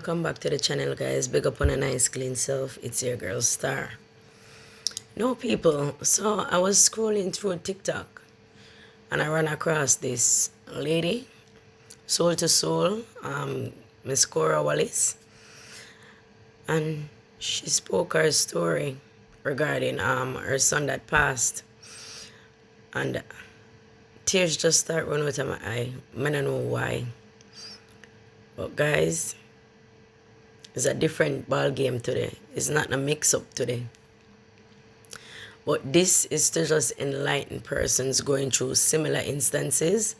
welcome back to the channel, guys. Big up on a nice clean self. It's your girl Star. No, people, so I was scrolling through TikTok and I ran across this lady, Soul to Soul, Miss Cora Wallace, and she spoke her story regarding her son that passed, and tears just start running out of my eye. I don't know why, but guys, it's a different ball game today. It's not a mix-up today. But this is to just enlighten persons going through similar instances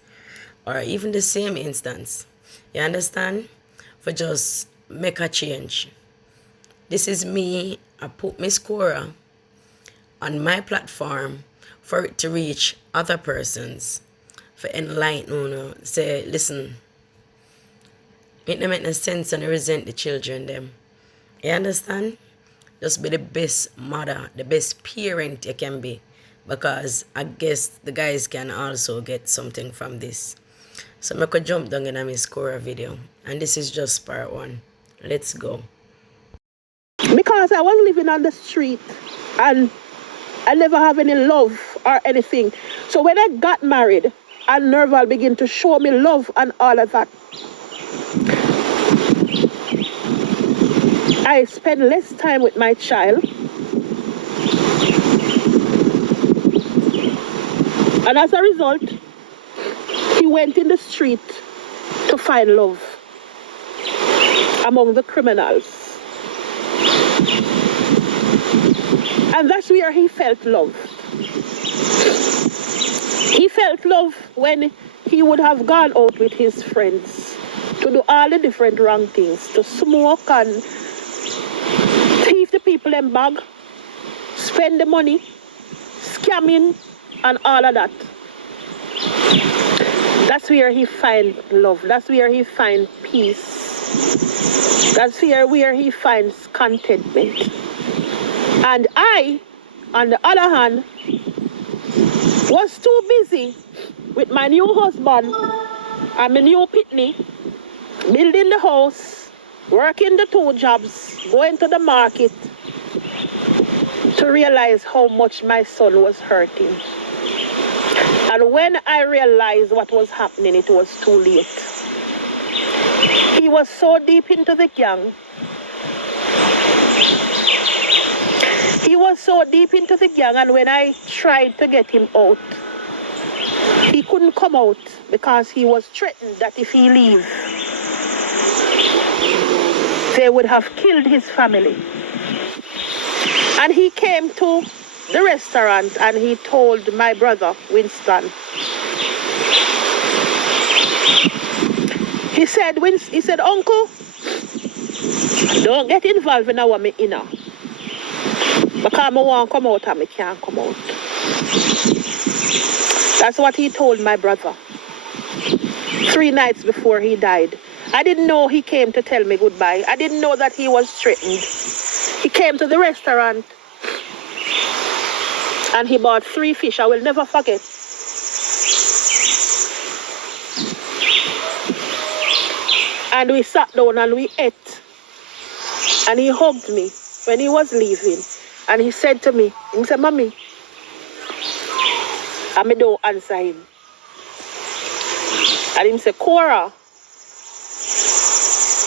or even the same instance. You understand? For just make a change. This is me. I put Miss Cora on my platform for it to reach other persons. For enlighten, say, listen, it don't make no sense and resent the children them. You understand? Just be the best mother, the best parent you can be. Because I guess the guys can also get something from this. So I could jump down in a Miss Cora video. And this is just part one. Let's go. Because I was living on the street and I never have any love or anything. So when I got married and Nerval began to show me love and all of that, I spend less time with my child. And as a result, he went in the street to find love among the criminals. And that's where he felt love. He felt love when he would have gone out with his friends to do all the different wrong things, to smoke and thief the people in bag, spend the money, scamming, and all of that. That's where he finds love. That's where he finds peace. That's where he finds contentment. And I, on the other hand, was too busy with my new husband and my new pitney, building the house, working the 2 jobs, going to the market, to realize how much my son was hurting. And when I realized what was happening, it was too late. He was so deep into the gang. He was so deep into the gang, and when I tried to get him out, he couldn't come out because he was threatened that if he leave, they would have killed his family. And he came to the restaurant and he told my brother, Winston, he said, Uncle, don't get involved in our inner. Because I want to come out and I can't come out. That's what he told my brother 3 nights before he died. I didn't know he came to tell me goodbye. I didn't know that he was threatened. He came to the restaurant and he bought 3 fish. I will never forget. And we sat down and we ate. And he hugged me when he was leaving. And he said to me, he said, Mommy, and I don't answer him. And he said, Cora.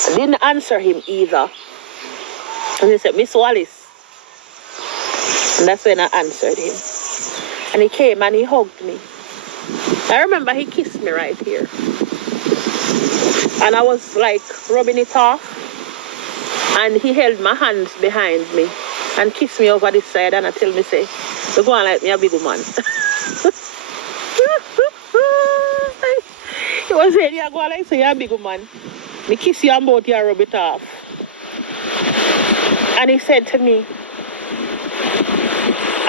I didn't answer him either. And he said, Miss Wallace. And that's when I answered him. And he came and he hugged me. I remember he kissed me right here. And I was like rubbing it off. And he held my hands behind me and kissed me over this side and I tell me, say, you go on like me a big woman. He was saying, you go on like say you're a big woman. Me kiss you and both you rub it off. And he said to me,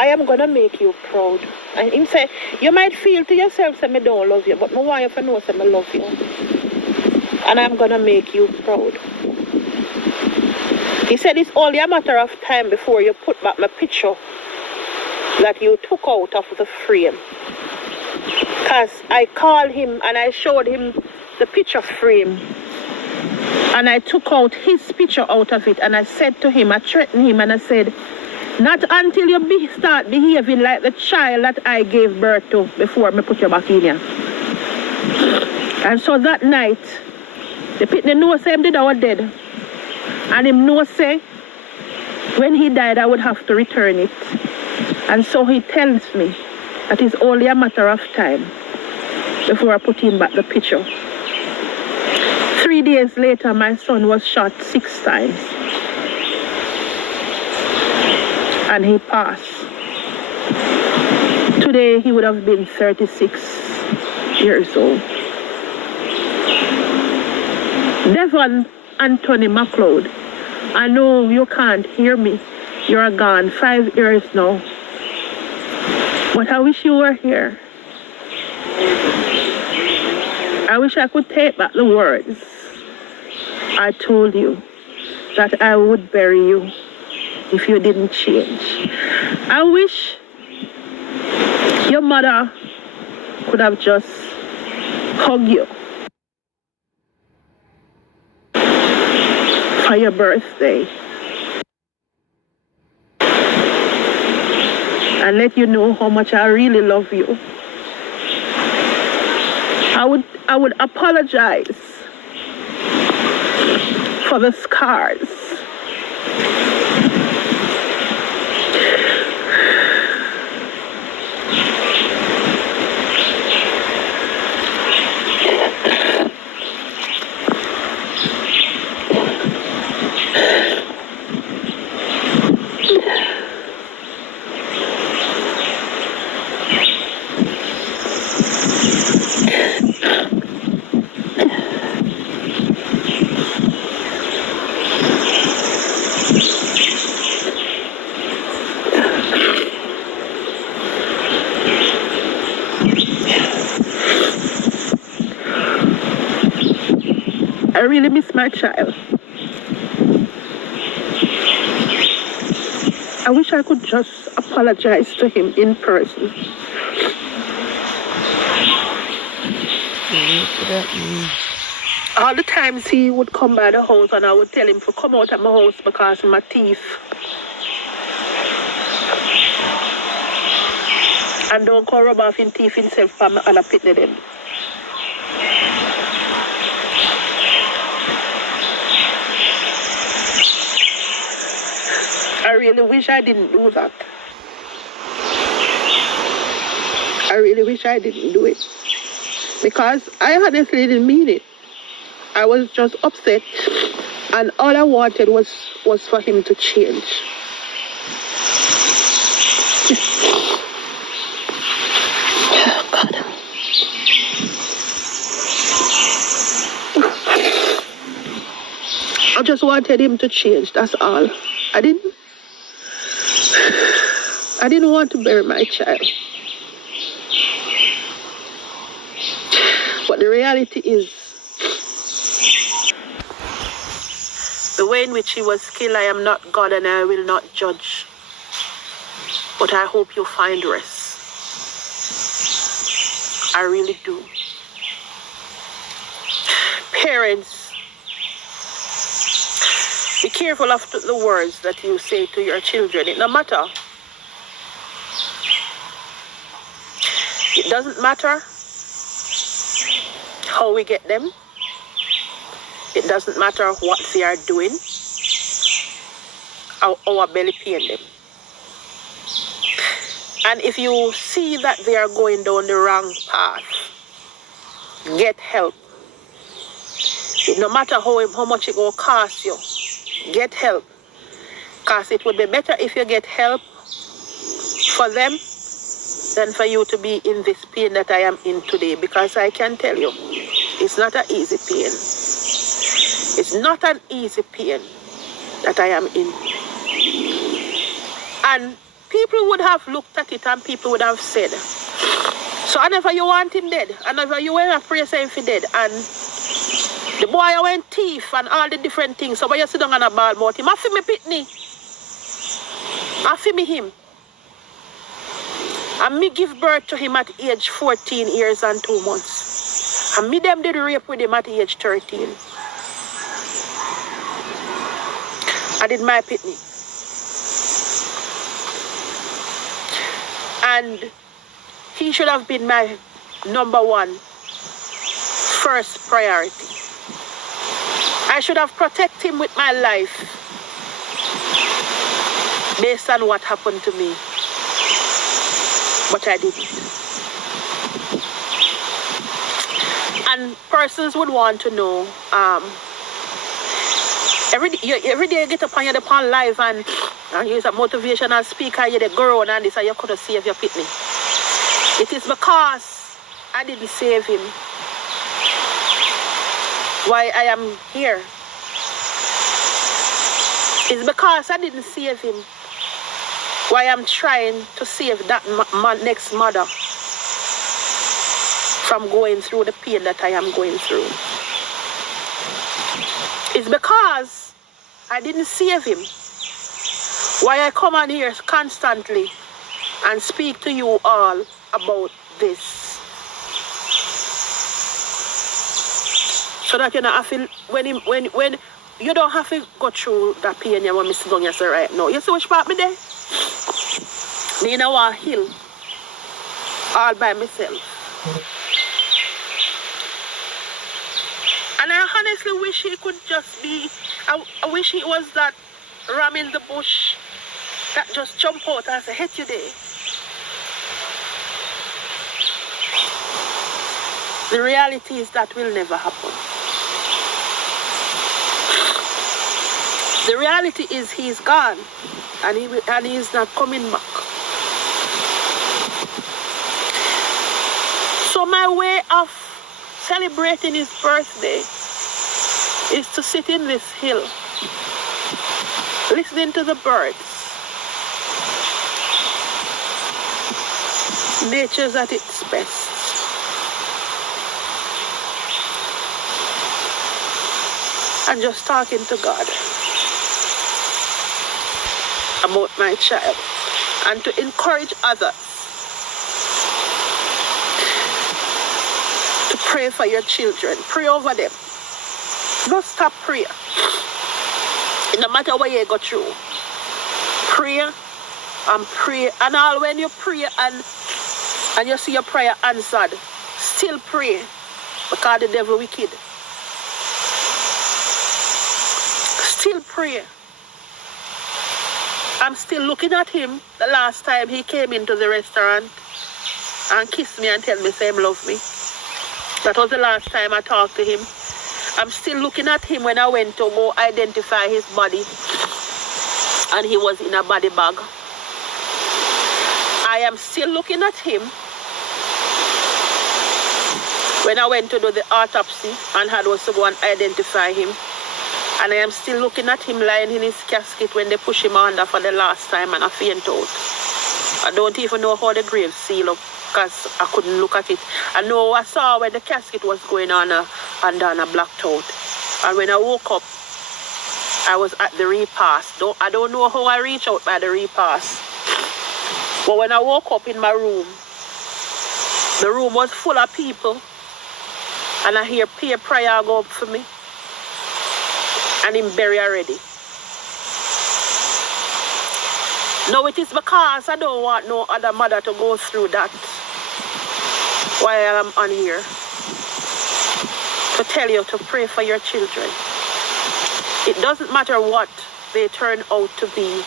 I am going to make you proud. And he said, you might feel to yourself that I don't love you, but I want you to know that I love you. And I'm going to make you proud. He said it's only a matter of time before you put back my picture that you took out of the frame. Because I called him and I showed him the picture frame And I took out his picture out of it, and I said to him, I threatened him, and I said, not until you start behaving like the child that I gave birth to before me put you back in here. And so that night, the pitney know say him did our dead. And him know say, when he died, I would have to return it. And so he tells me that it's only a matter of time before I put him back the picture. 3 days later, my son was shot 6 times. And he passed. Today, he would have been 36 years old. Devon Anthony McLeod, I know you can't hear me. You're gone 5 years now. But I wish you were here. I wish I could take back the words I told you that I would bury you if you didn't change. I wish your mother could have just hugged you for your birthday and let you know how much I really love you. I would apologize for the scars. I really miss my child. I wish I could just apologize to him in person. All the times he would come by the house and I would tell him to come out of my house because of my teeth. And don't come rub off in teeth himself from my other pitney them. I really wish I didn't do that. I really wish I didn't do it. Because I honestly didn't mean it. I was just upset. And all I wanted was for him to change. Oh, God. I just wanted him to change, that's all. I didn't want to bury my child. But the reality is, the way in which he was killed, I am not God and I will not judge. But I hope you find rest. I really do. Parents, be careful of the words that you say to your children. It no matter. It doesn't matter how we get them. It doesn't matter what they are doing. Our belly pain them. And if you see that they are going down the wrong path, get help. It no matter how much it will cost you, get help. Because it would be better if you get help for them than for you to be in this pain that I am in today. Because I can tell you, it's not an easy pain. It's not an easy pain that I am in. And people would have looked at it and people would have said, so whenever you want him dead, whenever you want to pray saying for dead, and the boy went thief and all the different things, so when you sit down and a ball about him, I feel me pitney. I feel me him. And me give birth to him at age 14 years and 2 months. And me them did rape with him at age 13. I did my pitney. And he should have been my number one first priority. I should have protected him with my life based on what happened to me. But I didn't. And persons would want to know, every day you get up and you're upon live and you're a motivational speaker, you're the girl and this and you could have saved your pitney. It is because I didn't save him why I am here. It's because I didn't save him why I'm trying to save that next mother from going through the pain that I am going through. It's because I didn't save him why I come on here constantly and speak to you all about this. So that you know, I feel when you don't have to go through that pain you want me to go and say right now. You see which part me there? Me in a hill all by myself. And I honestly wish he could just be, I wish he was that ram in the bush that just jump out and say, hit you there. The reality is that will never happen. The reality is he's gone and he is not coming back. So my way of celebrating his birthday is to sit in this hill, listening to the birds. Nature's at its best. And just talking to God about my child and to encourage others to pray for your children. Pray over them. Don't stop prayer. No matter what you go through. Pray and pray. And all when you pray and you see your prayer answered, still pray because the devil wicked. Still pray. I'm still looking at him the last time he came into the restaurant and kissed me and tell me say him love me. That was the last time I talked to him. I'm still looking at him when I went to go identify his body and he was in a body bag. I am still looking at him when I went to do the autopsy and had was to go and identify him. And I am still looking at him lying in his casket when they push him under for the last time and I faint out. I don't even know how the grave seal up because I couldn't look at it. I know I saw when the casket was going on and then I blacked out. And when I woke up, I was at the repast. I don't know how I reached out by the repast. But when I woke up in my room, the room was full of people and I hear prayer go up for me. And him buried already. No, it is because I don't want no other mother to go through that. Why I am on here. To tell you to pray for your children. It doesn't matter what they turn out to be.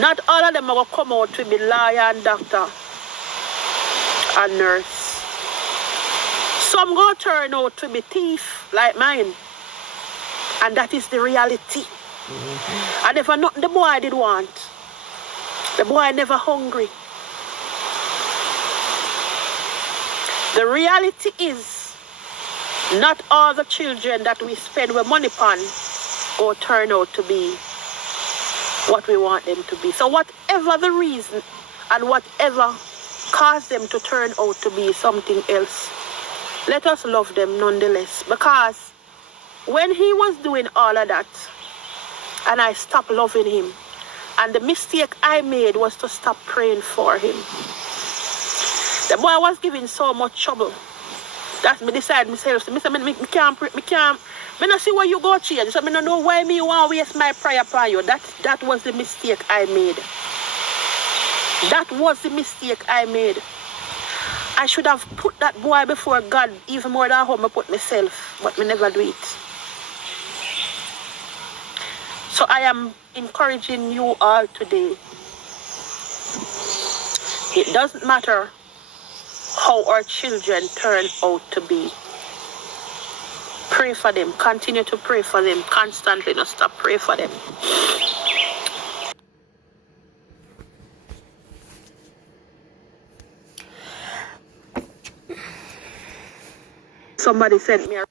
Not all of them are going to come out to be lawyer and doctor and nurse. Some going to turn out to be thief like mine. And that is the reality. Mm-hmm. And if I not the boy did want, the boy never hungry. The reality is, not all the children that we spend our money upon will turn out to be what we want them to be. So whatever the reason and whatever caused them to turn out to be something else, let us love them nonetheless. Because when he was doing all of that, and I stopped loving him, and the mistake I made was to stop praying for him. The boy was giving so much trouble. That's me decide myself. Me can't Me not see why you go change. So me not know why me want to waste my prayer upon you. That was the mistake I made. That was the mistake I made. I should have put that boy before God even more than how I put myself, but me never do it. So I am encouraging you all today. It doesn't matter how our children turn out to be. Pray for them. Continue to pray for them. Constantly, not stop. Pray for them. Somebody sent me a